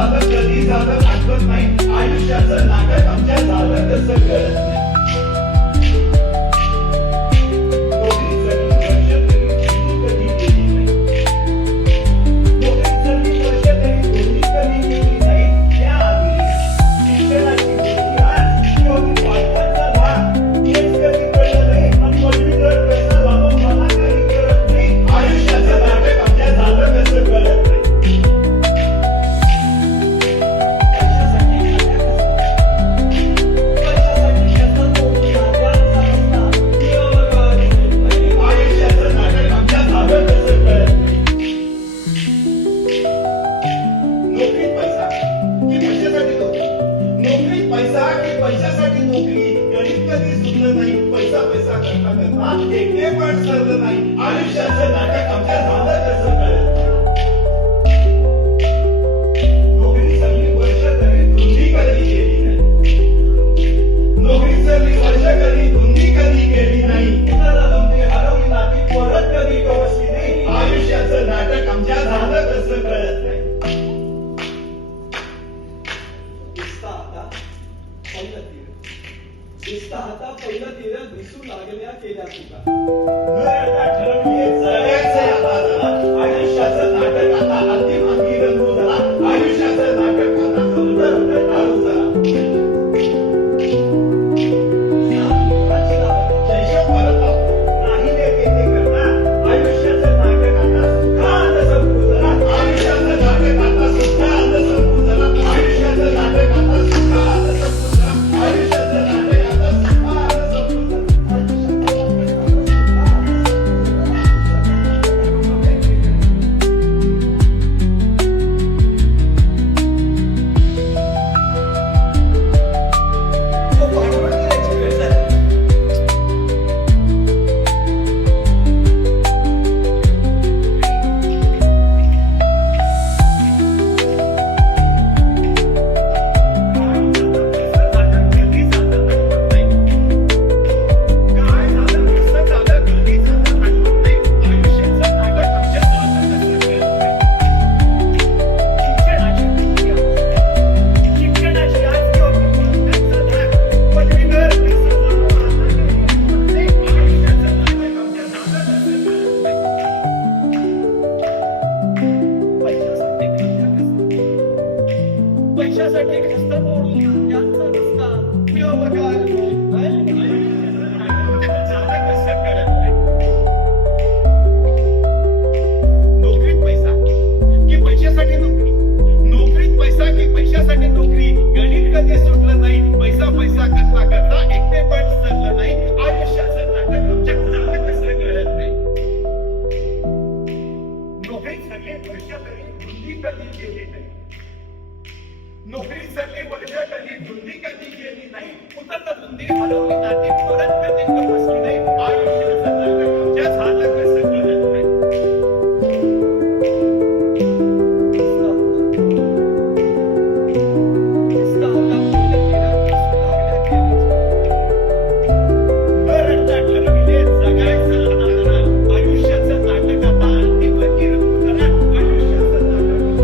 झालं कधी झालं आठवत नाही आयुष्याचं नाटक आमच्या झालं कसं कळत नाही पैशासाठी नोकरी गणित कधी सुटलं नाही पैसा पैसा करता करता एकटे पण सरलं नाही आयुष्याचं नाटक आमच्या झालं कसं कळत नोकरी सरली वर्ष तरी धुंदी कधी गेली नाही नोकरी सरली वर्ष कधी धुंदी कधी गेली नाही हरवली नाती परत कधी कवशी नाही आयुष्याचं नाटक आमच्या झालं कसं कळत नाही आता पहिलं तीर दिसू लागल्या केल्या तुका ठरवली आयुष्याचं नाटक आता अंतिम अंगी रंगू झाला आयुष्याचं नाटक आता सुंदर टाळू झाला शैशव परत नाही ते करणार आयुष्याचं नाटक आता सुखानं संपू झाला आयुष्याचं नाटक आता सुखानं संपू झाला आयुष्याचं नाटक आता सुखानं संपू झाला आयुष्याचं नाटक पैशासाठी खस्त मोडून त्यांचा रस्ता नोकरीत पैसा की पैशासाठी नोकरी नोकरीत पैसा की पैशासाठी नोकरी गणित कधी सुटलं नाही पैसा पैसा करता करता एकटे पण सरलं नाही आयुष्याचं नाटक आमच्या झालं कसं कळत नाही नोकरीत सगळे वर्ष तरी धुंदी कधी गेली नाही नोकरी सरली वर्ष कधी धुंदी कधी गेली नाही उतरता धुंदी हरवली नाती परत कधी बसली नाही आयुष्याचं नाटक आमच्या झालं कसं कळत नाही आयुष्याचं नाटक आता अंतिम रंगू झाला आयुष्याचं नाटक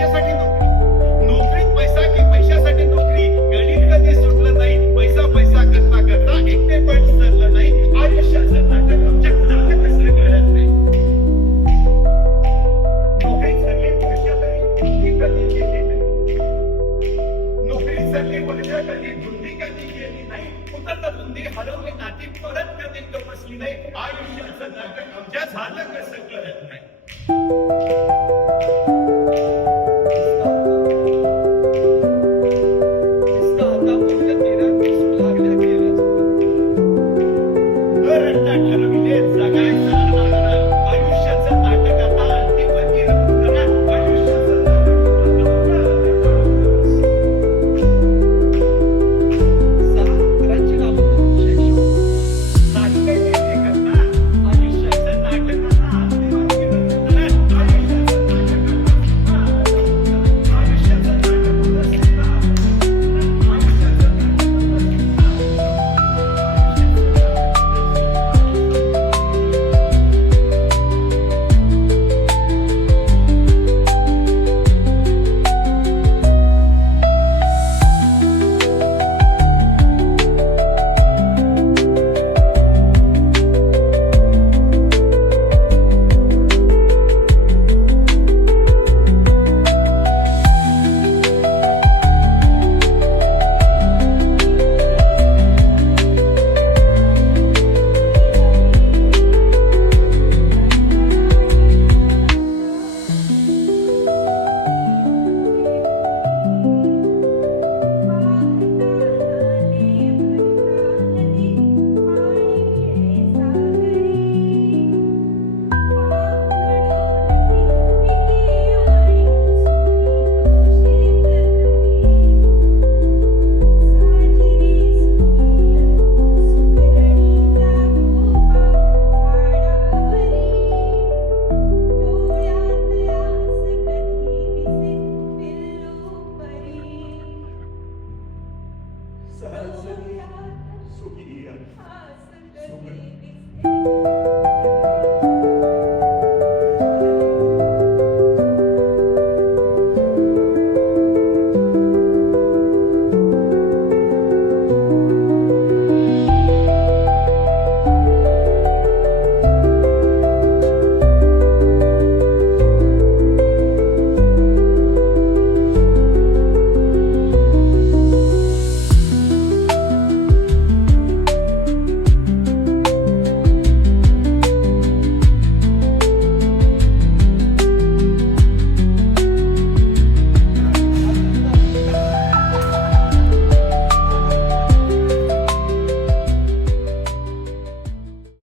पैशासाठी नोकरी, नोकरीत पैसा की पैशासाठी नोकरी, गणित कधी सुटलं नाही, पैसा पैसा करता करता एकटे पण सरलं नाही, आयुष्याचं नाटक आमच्या कुणाला कसं कळत नाही. नोकरी सरली पैशासाठी धुंदी कधी गेली नाही, नोकरी सरली पैसा कधी धुंदी कधी गेली नाही, कुठं धुंदी हरवली नाती परत कधी बसली नाही, आयुष्याचं नाटक आमच्या झालं कसं कळत नाही.